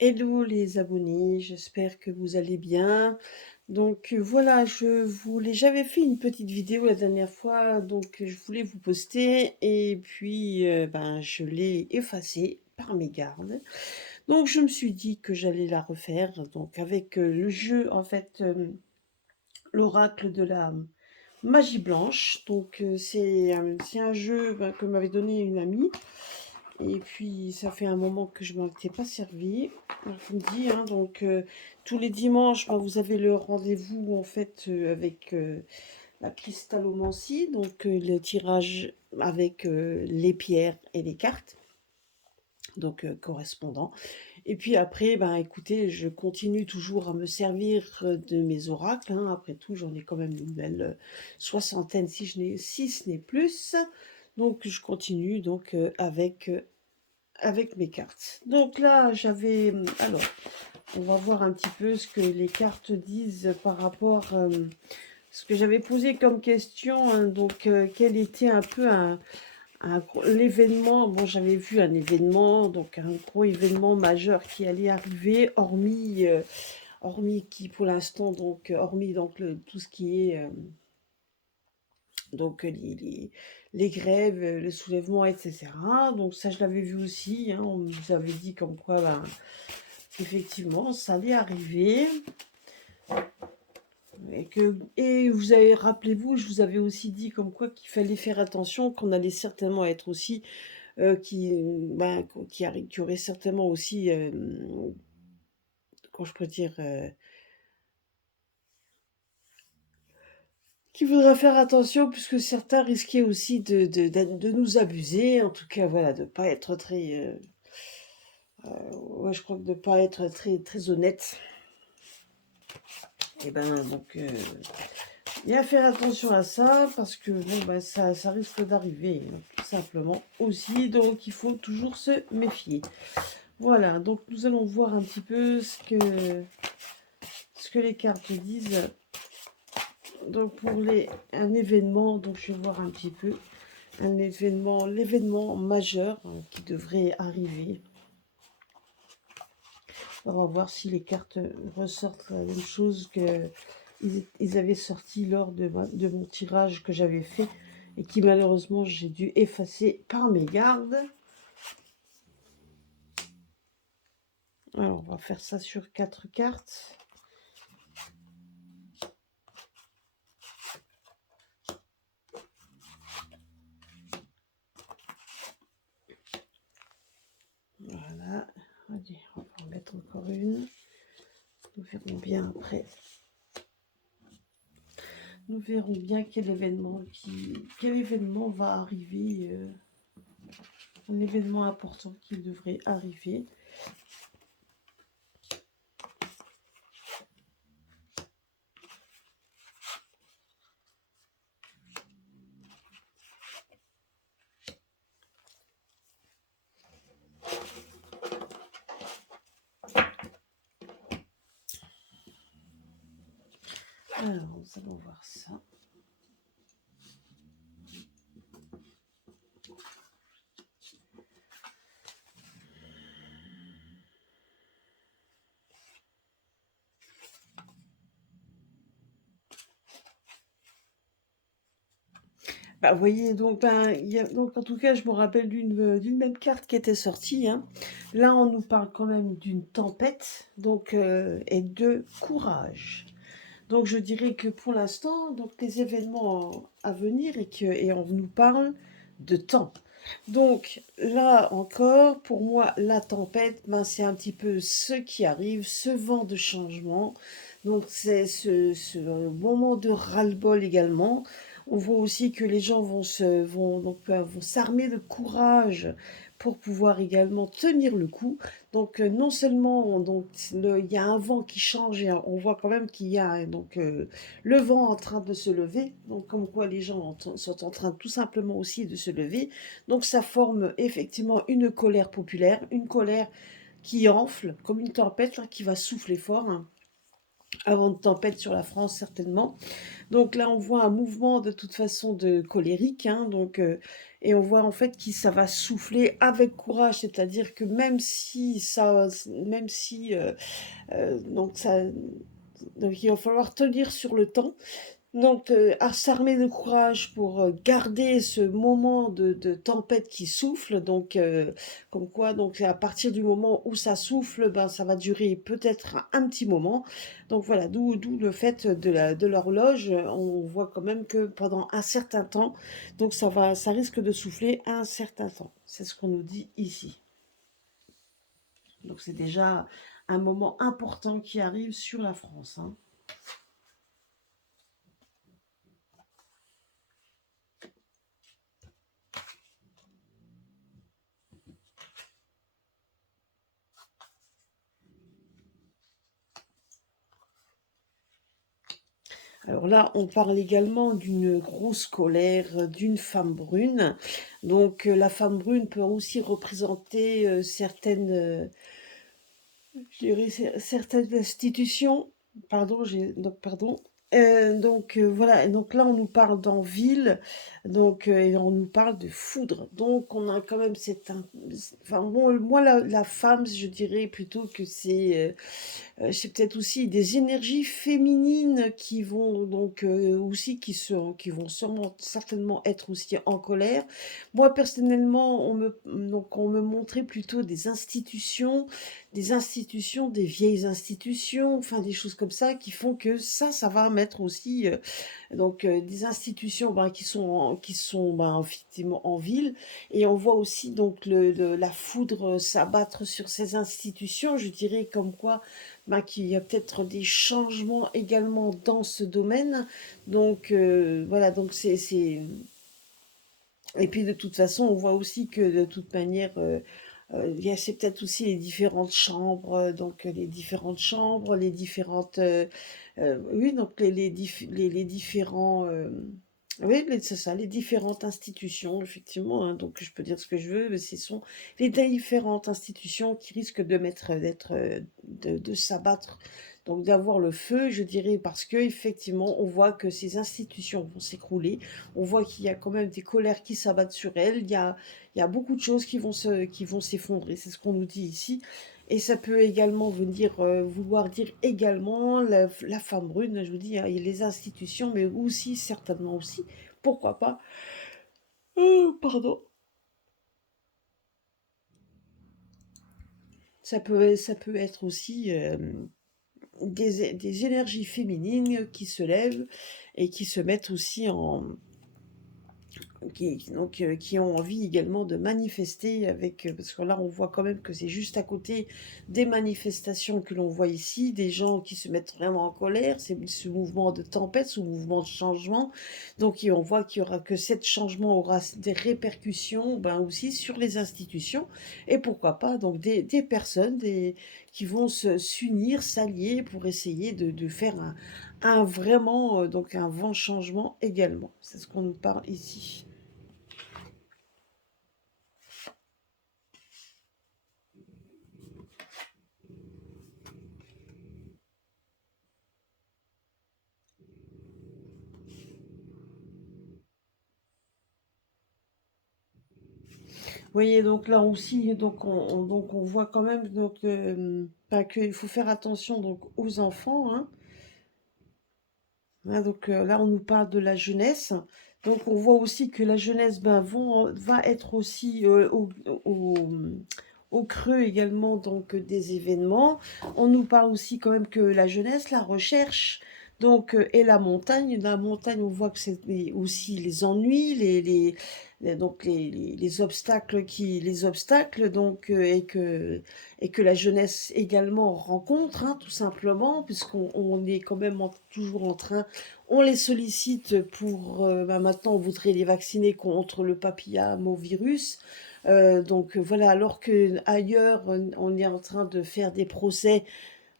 Hello les abonnés, j'espère que vous allez bien. Donc voilà, j'avais fait une petite vidéo la dernière fois, donc je voulais vous poster et puis ben je l'ai effacée par mégarde. Donc je me suis dit que j'allais la refaire, donc avec le jeu en fait, l'oracle de la magie blanche. Donc c'est un jeu ben, que m'avait donné une amie. Et puis, ça fait un moment que je m'en étais pas servi. Alors, je me dis, hein, donc, tous les dimanches, ben, vous avez le rendez-vous, en fait, avec la cristallomancie, donc le tirage avec les pierres et les cartes, donc correspondant. Et puis après, ben, écoutez, je continue toujours à me servir de mes oracles, hein. Après tout, j'en ai quand même une belle soixantaine, si ce n'est plus. Donc, je continue donc avec mes cartes. Donc là, alors, on va voir un petit peu ce que les cartes disent par rapport à ce que j'avais posé comme question. Hein. Donc, quel était un peu l'événement. Bon, j'avais vu un événement, donc un gros événement majeur qui allait arriver, hormis qui, pour l'instant, donc, hormis donc, tout ce qui est. Donc les grèves, le soulèvement, etc. Donc ça, je l'avais vu aussi. Hein, on nous avait dit comme quoi, ben, effectivement, ça allait arriver. Et vous avez, rappelez-vous, je vous avais aussi dit comme quoi qu'il fallait faire attention, qu'on allait certainement être aussi, ben, qui aurait certainement aussi, comment je peux dire, qu'il faudra faire attention puisque certains risquaient aussi de nous abuser. En tout cas, voilà, de ne pas être très... ouais, je crois que de ne pas être très, très honnête. Et ben, donc, il y a à faire attention à ça parce que bon, ben, ça risque d'arriver, hein, tout simplement aussi. Donc, il faut toujours se méfier. Voilà, donc nous allons voir un petit peu ce que les cartes disent. Donc, pour un événement, donc je vais voir un petit peu l'événement majeur hein, qui devrait arriver. On va voir si les cartes ressortent la même chose que ils avaient sorti lors de mon tirage que j'avais fait et qui malheureusement j'ai dû effacer par mégarde. Alors on va faire ça sur 4 cartes. Voilà. Allez, on va en mettre encore une. Nous verrons bien après. Nous verrons bien quel événement va arriver. Un événement important qui devrait arriver. Alors, nous allons voir ça. Bah, vous voyez, donc, ben, donc, en tout cas, je me rappelle d'une même carte qui était sortie. Hein. Là, on nous parle quand même d'une tempête donc, et de courage. Donc, je dirais que pour l'instant, donc, les événements à venir et on nous parle de temps. Donc, là encore, pour moi, la tempête, ben, c'est un petit peu ce qui arrive, ce vent de changement. Donc, c'est ce moment de ras-le-bol également. On voit aussi que les gens vont s'armer de courage pour pouvoir également tenir le coup. Donc non seulement il y a un vent qui change et on voit quand même qu'il y a donc le vent en train de se lever. Donc comme quoi les gens sont en train tout simplement aussi de se lever. Donc ça forme effectivement une colère populaire, une colère qui enfle comme une tempête là, qui va souffler fort. Hein, avant de tempête sur la France certainement. Donc là, on voit un mouvement de toute façon de colérique, hein, donc, et on voit en fait que ça va souffler avec courage, c'est-à-dire que même si donc donc il va falloir tenir sur le temps. Donc, à s'armer de courage pour garder ce moment de tempête qui souffle. Donc, comme quoi, donc à partir du moment où ça souffle, ben, ça va durer peut-être un petit moment. Donc voilà, d'où le fait de l'horloge. On voit quand même que pendant un certain temps, donc ça risque de souffler un certain temps. C'est ce qu'on nous dit ici. Donc c'est déjà un moment important qui arrive sur la France, hein. Alors là, on parle également d'une grosse colère d'une femme brune. Donc la femme brune peut aussi représenter je dirais certaines institutions. Pardon, pardon. Voilà, et donc là on nous parle d'en ville, et on nous parle de foudre. Donc on a quand même enfin bon, moi la femme, je dirais plutôt que c'est peut-être aussi des énergies féminines qui vont donc aussi qui vont certainement être aussi en colère. Moi personnellement, on me montrait plutôt des institutions, des vieilles institutions, enfin des choses comme ça qui font que ça va mettre aussi des institutions ben, qui sont ben, effectivement en ville, et on voit aussi donc la foudre s'abattre sur ces institutions. Je dirais comme quoi ben, qu'il y a peut-être des changements également dans ce domaine. Donc voilà, donc et puis de toute façon, on voit aussi que de toute manière, c'est peut-être aussi les différentes chambres, les différentes chambres, oui, donc les différents, oui, c'est ça, les différentes institutions, effectivement, hein. Donc je peux dire ce que je veux, mais ce sont les différentes institutions qui risquent de s'abattre, donc d'avoir le feu, je dirais, parce que effectivement, on voit que ces institutions vont s'écrouler. On voit qu'il y a quand même des colères qui s'abattent sur elles. Il y a beaucoup de choses qui vont s'effondrer. C'est ce qu'on nous dit ici. Et ça peut également vouloir dire également la femme brune, je vous dis, hein, et les institutions, mais aussi, certainement aussi, pourquoi pas, pardon, ça peut être aussi des énergies féminines qui se lèvent et qui se mettent aussi qui ont envie également de manifester parce que là on voit quand même que c'est juste à côté des manifestations que l'on voit ici, des gens qui se mettent vraiment en colère, c'est ce mouvement de tempête, ce mouvement de changement. Donc on voit qu'il y aura que cet changement aura des répercussions ben, aussi sur les institutions, et pourquoi pas donc des personnes qui vont s'unir, s'allier pour essayer de faire un vraiment donc un grand changement également. C'est ce qu'on nous parle ici. Vous voyez, donc là aussi, donc on voit quand même bah, qu'il faut faire attention donc aux enfants, hein. Hein, donc là, on nous parle de la jeunesse. Donc on voit aussi que la jeunesse ben, va être aussi au creux également donc des événements. On nous parle aussi quand même que la jeunesse, la recherche, et la montagne. La montagne, on voit que c'est aussi les ennuis, les obstacles et que la jeunesse également rencontre, hein, tout simplement, puisqu'on est quand même toujours en train, on les sollicite pour, bah, maintenant on voudrait les vacciner contre le papillomavirus. Voilà, alors que ailleurs on est en train de faire des procès,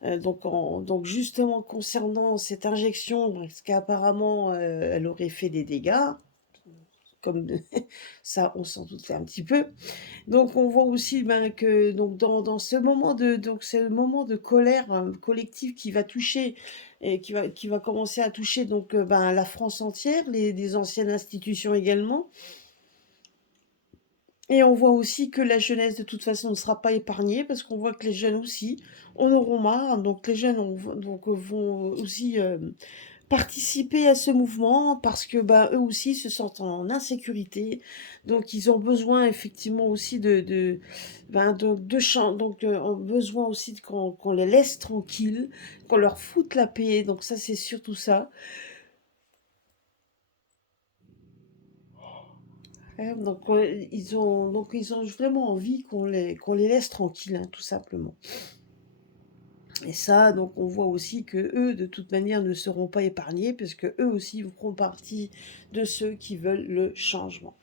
donc justement concernant cette injection, parce qu'apparemment elle aurait fait des dégâts, comme ça on s'en doutait un petit peu. Donc on voit aussi ben, que dans ce moment de colère collective qui va toucher et qui va commencer à toucher ben, la France entière, les anciennes institutions également. Et on voit aussi que la jeunesse, de toute façon, ne sera pas épargnée, parce qu'on voit que les jeunes aussi en auront marre. Donc les jeunes vont aussi participer à ce mouvement, parce que bah, eux aussi se sentent en insécurité. Donc ils ont besoin effectivement aussi ont besoin aussi qu'on les laisse tranquilles, qu'on leur foute la paix. Donc ça, c'est surtout ça. Hein. Donc ils ont vraiment envie qu'on les laisse tranquilles, hein, tout simplement. Et ça, donc on voit aussi que eux, de toute manière, ne seront pas épargnés, parce que eux aussi feront partie de ceux qui veulent le changement.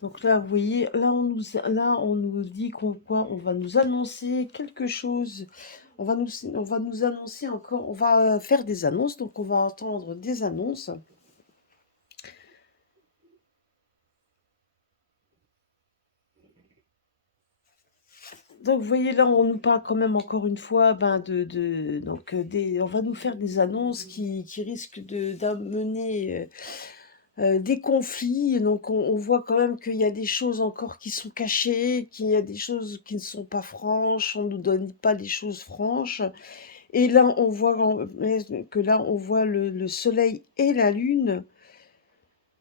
Donc là, vous voyez, là, on nous dit on va nous annoncer quelque chose. On va nous annoncer encore, on va faire des annonces, donc on va entendre des annonces. Donc, vous voyez, là, on nous parle quand même encore une fois, ben, on va nous faire des annonces qui risquent d'amener des conflits. Donc, on voit quand même qu'il y a des choses encore qui sont cachées, qu'il y a des choses qui ne sont pas franches, on ne nous donne pas les choses franches. Et là, que là, on voit le soleil et la lune.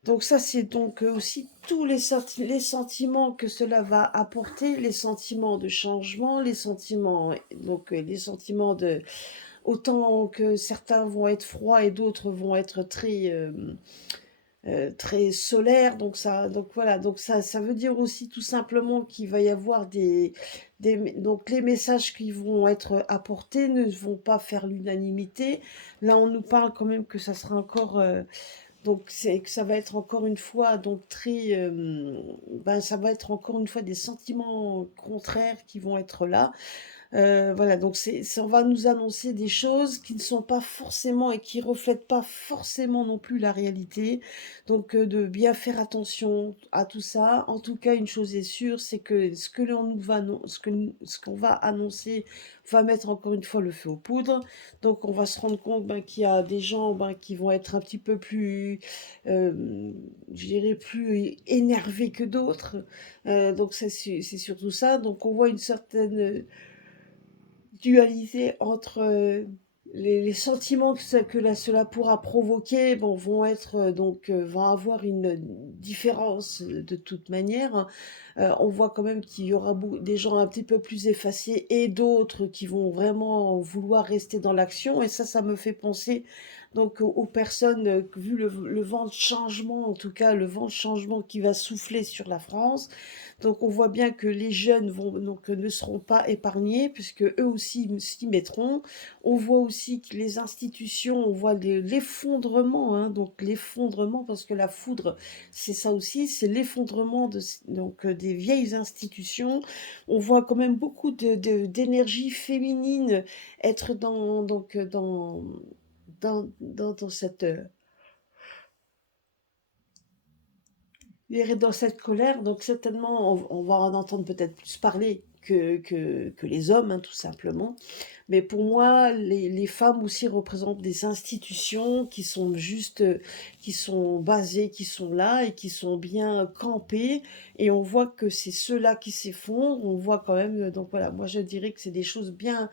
Donc ça, c'est donc aussi tous les sentiments que cela va apporter, les sentiments de changement, les sentiments de autant que certains vont être froids et d'autres vont être très solaires. Donc voilà, donc ça veut dire aussi tout simplement qu'il va y avoir donc les messages qui vont être apportés ne vont pas faire l'unanimité. Là, on nous parle quand même que ça sera encore donc c'est que ça va être encore une fois ça va être encore une fois des sentiments contraires qui vont être là. Voilà, donc on va nous annoncer des choses qui ne sont pas forcément et qui reflètent pas forcément non plus la réalité. Donc, de bien faire attention à tout ça. En tout cas, une chose est sûre, c'est que ce qu'on va annoncer va mettre encore une fois le feu aux poudres. Donc, on va se rendre compte ben, qu'il y a des gens ben, qui vont être un petit peu plus, je dirais, plus énervés que d'autres. Donc, c'est surtout ça. Donc, on voit une certaine dualité entre les sentiments cela pourra provoquer, bon, vont avoir une différence de toute manière. Hein. On voit quand même qu'il y aura des gens un petit peu plus effacés et d'autres qui vont vraiment vouloir rester dans l'action. Et ça me fait penser donc aux personnes, vu le vent de changement, en tout cas le vent de changement qui va souffler sur la France. Donc on voit bien que les jeunes ne seront pas épargnés, puisque eux aussi s'y mettront. On voit aussi que les institutions, on voit l'effondrement, hein, donc l'effondrement, parce que la foudre, c'est ça aussi, c'est l'effondrement des vieilles institutions. On voit quand même beaucoup d'énergie féminine être dans cette dans cette colère. Donc certainement, on va en entendre peut-être plus parler que les hommes, hein, tout simplement. Mais pour moi, les femmes aussi représentent des institutions qui sont juste, qui sont basées, qui sont là et qui sont bien campées. Et on voit que c'est ceux-là qui s'effondrent. On voit quand même, donc voilà, moi je dirais que c'est des choses bien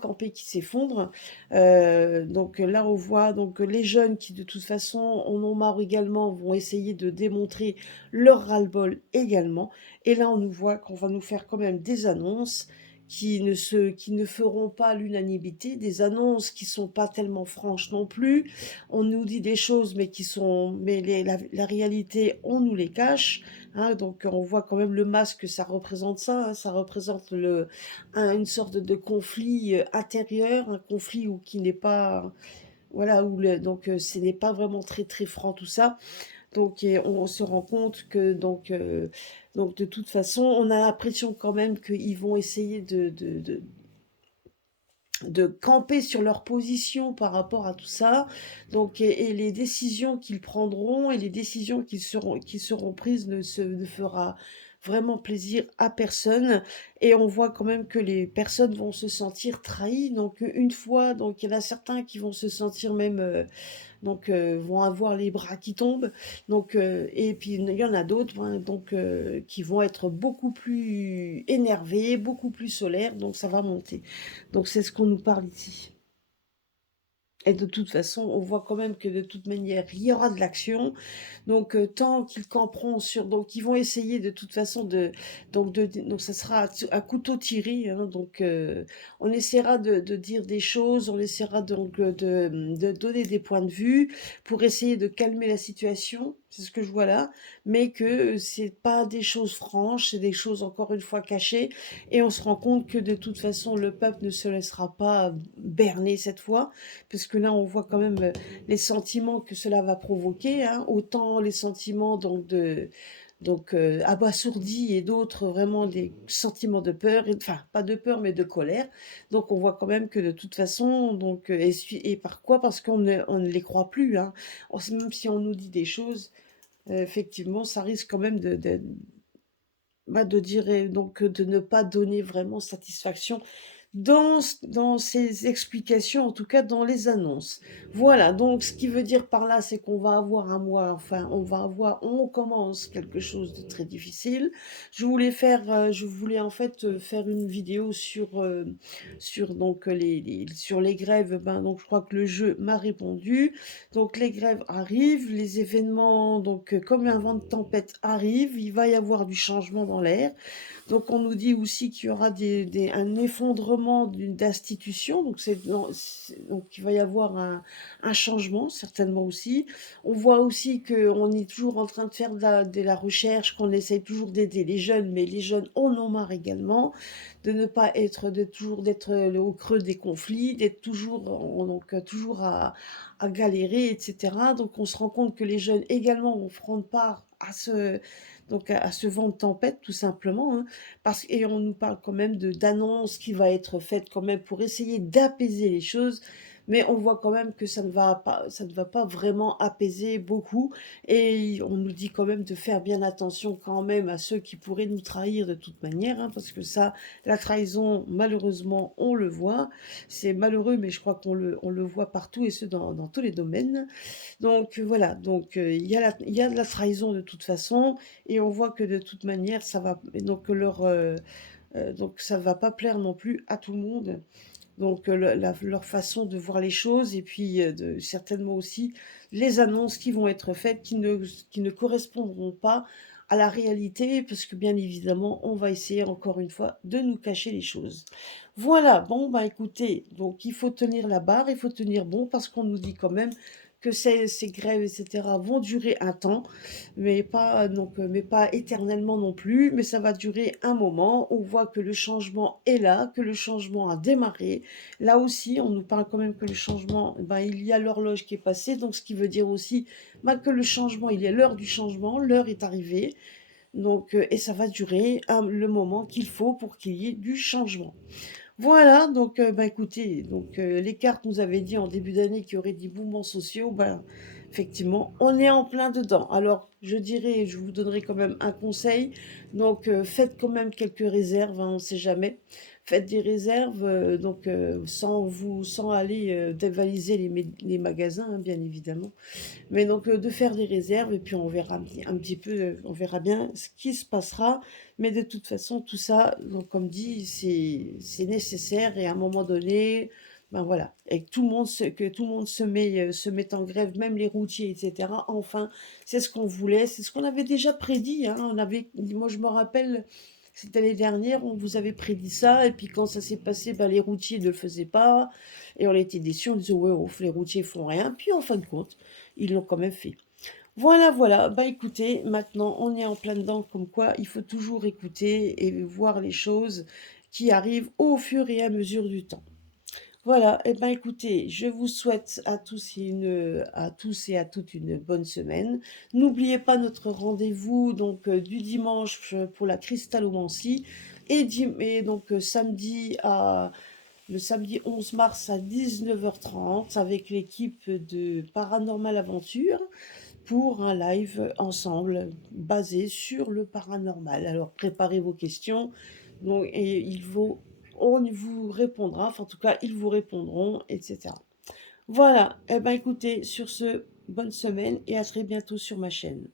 campées qui s'effondrent. Donc là, on voit donc les jeunes qui de toute façon en ont marre également vont essayer de démontrer leur ras-le-bol également. Et là, on nous voit qu'on va nous faire quand même des annonces qui ne feront pas l'unanimité, des annonces qui sont pas tellement franches non plus. On nous dit des choses, mais la réalité, on nous les cache. Hein. Donc on voit quand même le masque, ça représente ça. Hein. Ça représente une sorte de conflit intérieur, un conflit qui n'est pas voilà, où donc ce n'est pas vraiment très, très franc tout ça. Donc et on se rend compte que donc de toute façon, on a l'impression quand même qu'ils vont essayer de camper sur leur position par rapport à tout ça. Donc et les décisions qu'ils prendront et les décisions qui seront prises ne fera vraiment plaisir à personne. Et on voit quand même que les personnes vont se sentir trahies. Donc une fois, donc il y en a certains qui vont se sentir même donc vont avoir les bras qui tombent. Donc et puis il y en a d'autres, hein, donc qui vont être beaucoup plus énervés, beaucoup plus solaires, donc ça va monter. Donc c'est ce qu'on nous parle ici. Et de toute façon, on voit quand même que de toute manière, il y aura de l'action. Donc, tant qu'ils camperont sur, donc ils vont essayer de toute façon donc ça sera à couteau tiré, hein. Donc, on essaiera de dire des choses, on essaiera donc de donner des points de vue pour essayer de calmer la situation. C'est ce que je vois là, mais que c'est pas des choses franches, c'est des choses encore une fois cachées. Et on se rend compte que de toute façon, le peuple ne se laissera pas berner cette fois, parce que là, on voit quand même les sentiments que cela va provoquer, hein, autant les sentiments donc abasourdis et d'autres vraiment des sentiments de peur, enfin pas de peur mais de colère. Donc on voit quand même que de toute façon, donc et par quoi? Parce qu'on ne les croit plus, hein. Même si on nous dit des choses, effectivement, ça risque quand même de dire, donc de ne pas donner vraiment satisfaction dans ces explications, en tout cas dans les annonces. Voilà, donc ce qui veut dire par là, c'est qu'on va avoir un mois, enfin, on commence quelque chose de très difficile. Je voulais en fait faire une vidéo sur donc sur les grèves. Ben donc je crois que le jeu m'a répondu. Donc les grèves arrivent, les événements, donc comme un vent de tempête arrive, il va y avoir du changement dans l'air. Donc on nous dit aussi qu'il y aura un effondrement d'institutions, donc donc il va y avoir un changement certainement aussi. On voit aussi qu'on est toujours en train de faire de la recherche, qu'on essaye toujours d'aider les jeunes, mais les jeunes en ont marre également de ne pas être, de toujours d'être au creux des conflits, d'être toujours, donc toujours à galérer, etc. Donc on se rend compte que les jeunes également vont prendre part à ce vent de tempête tout simplement, hein. Et on nous parle quand même d'annonces qui va être faite quand même pour essayer d'apaiser les choses, mais on voit quand même que ça ne va pas vraiment apaiser beaucoup. Et on nous dit quand même de faire bien attention quand même à ceux qui pourraient nous trahir de toute manière, hein, parce que ça, la trahison, malheureusement, on le voit. C'est malheureux, mais je crois qu'on le voit partout et ce dans tous les domaines. Donc voilà, donc il y a de la trahison de toute façon, et on voit que de toute manière, ça va, et donc ça va pas plaire non plus à tout le monde. Donc leur façon de voir les choses, et puis certainement aussi les annonces qui vont être faites qui ne correspondront pas à la réalité, parce que bien évidemment, on va essayer encore une fois de nous cacher les choses. Voilà, bon, bah écoutez, donc il faut tenir la barre, il faut tenir bon, parce qu'on nous dit quand même que ces grèves, etc., vont durer un temps, mais pas éternellement non plus, mais ça va durer un moment. On voit que le changement est là, que le changement a démarré. Là aussi, on nous parle quand même que le changement, ben, il y a l'horloge qui est passée, donc ce qui veut dire aussi ben, que le changement, il est l'heure du changement, l'heure est arrivée, donc, et ça va durer le moment qu'il faut pour qu'il y ait du changement. Voilà, donc bah, écoutez, donc les cartes nous avaient dit en début d'année qu'il y aurait des mouvements sociaux. Ben, effectivement, on est en plein dedans. Alors, je vous donnerai quand même un conseil. Donc, faites quand même quelques réserves, hein, on ne sait jamais. Faites des réserves, donc sans aller dévaliser les magasins, hein, bien évidemment. Mais donc de faire des réserves, et puis on verra un petit peu, on verra bien ce qui se passera. Mais de toute façon, tout ça, donc comme dit, c'est nécessaire, et à un moment donné, ben voilà, et que tout le monde se met en grève, même les routiers, etc. Enfin, c'est ce qu'on voulait, c'est ce qu'on avait déjà prédit, hein. Moi je me rappelle, cette année dernière, on vous avait prédit ça, et puis quand ça s'est passé, ben, les routiers ne le faisaient pas, et on était déçus, on disait ouais, ouf, les routiers font rien, puis en fin de compte, ils l'ont quand même fait. Voilà, voilà. Bah écoutez, maintenant on est en plein dedans, comme quoi il faut toujours écouter et voir les choses qui arrivent au fur et à mesure du temps. Voilà, et ben, écoutez, je vous souhaite à tous et à toutes une bonne semaine. N'oubliez pas notre rendez-vous donc du dimanche pour la cristallomancie et donc le samedi 11 mars à 19h30 avec l'équipe de Paranormal Aventure pour un live ensemble basé sur le paranormal. Alors préparez vos questions donc, et on vous répondra, enfin en tout cas ils vous répondront, etc. Voilà, eh ben écoutez, sur ce, bonne semaine et à très bientôt sur ma chaîne.